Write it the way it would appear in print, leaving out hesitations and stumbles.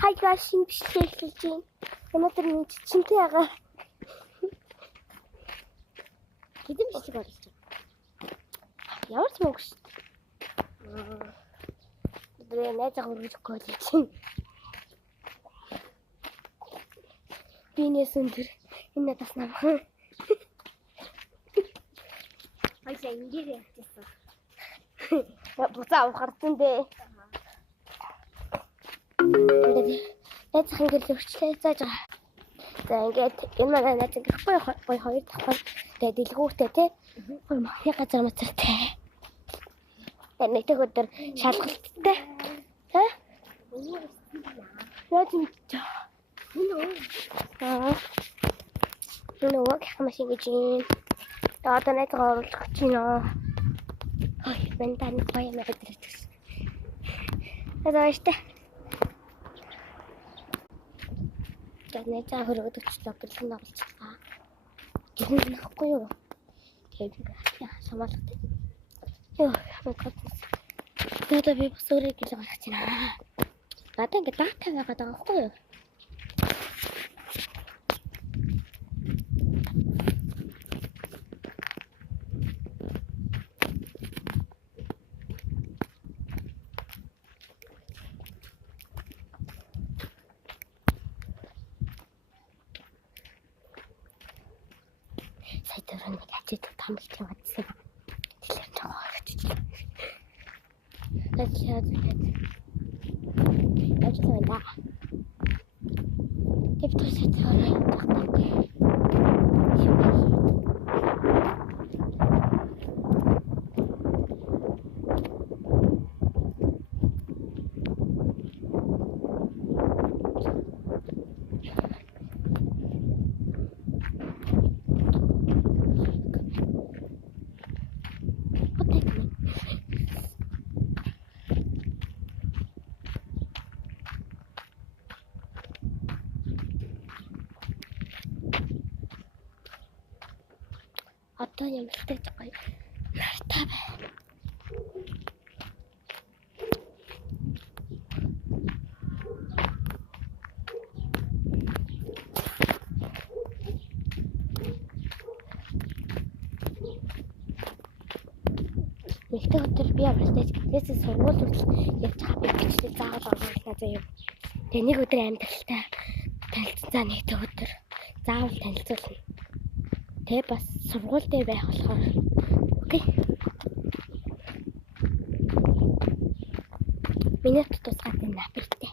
Hi guys, шинэ бичлэг эхэлж байна. Өнөөдөр минь чинтэй байгаа. Хэдэн бичлэг оруулж байна? Ямар ч мөнгө шүү. Өдрөө найзаа хөргөхгүй л чинь. Бинэс өндөр. Энэ надаас намхан. Айсаа ингэж явчихсан. Буцаа ухарсан дээ. Найзах ингээд өрчлөө зааж байгаа. За ингээд энэ манай найз ингээд гоё хоёр давхар тэгээд дэлгүүртэй те. Гоё махны газар мацартай. Тэгээд нэг тэг өдөр шалгалттай. Хэ? Яа тийм ч. Нөгөө машин гэж юм. Одоо найзгаа оруулах гэж байна. Ой, бэнтан гоё юм гэдэг. Тэгээштэй. Тэгнэ цаа хөрөөгдөж бэлэн оруулчихлаа. Гэрэн нахгүй юу? Тэгээд самаалгатай. Йоо, хангат. Тэгээд би бас өөрөө гэл гаргаж байна. Надаа ингээд дата байгаад байгаа байхгүй юу? Сайдаар нэг ачаад тамлж яваадсан. Тэлэр жоо орчихлоо. Яжсан да. Тэвтэр сайдаар тахтай. Одоо ямартай гоё нартай байна. Нэгтэй өдөр би ямартай гэдгээс сургууль явж байгаа бичлэг заавал оруулнаа заяа. Тэгээ нэг өдөр амьдралтай танилцсан нэгтэй өдөр заавал танилцуулна. Тэгээ бас сургууль дээр байх болохоор окей. Минут тусгаад энэ апилтэй.